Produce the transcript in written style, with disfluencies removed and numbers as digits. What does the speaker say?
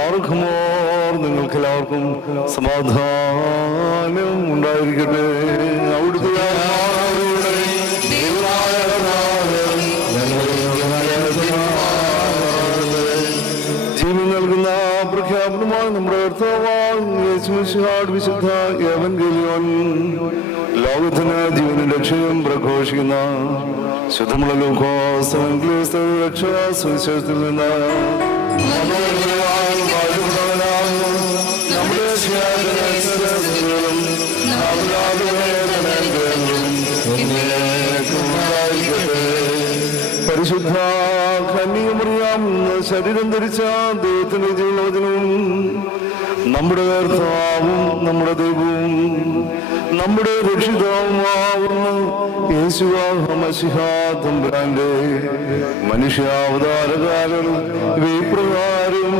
പാർക്കുമോർ നിങ്ങൾക്കെല്ലാവർക്കും സമാധാനം ഉണ്ടായിരിക്കട്ടെ. അവിടുത്തെ ജീവൻ നൽകുന്ന പ്രഖ്യാപനമാണ് നമ്മുടെ വിശുദ്ധ എവൻഗേലിയോൻ. ലോകത്തിന് ജീവനും രക്ഷയും പ്രഘോഷിക്കുന്ന ശുദ്ധമുള്ള സുവിശേഷത്തിൽ നിന്ന് പരിശുദ്ധ കന്യകമറിയാം ശരീരം ധരിച്ച ദൈവത്തിന്റെ ജീവനോചനവും നമ്മുടെ കർത്താവും നമ്മുടെ ദൈവവും നമ്മുടെ രക്ഷിതാവുമാവുന്ന യേശുവാഹമശിഹാ തമ്പുരാന്റെ മനുഷ്യാവതാരകാലം ഇവപ്രകാരം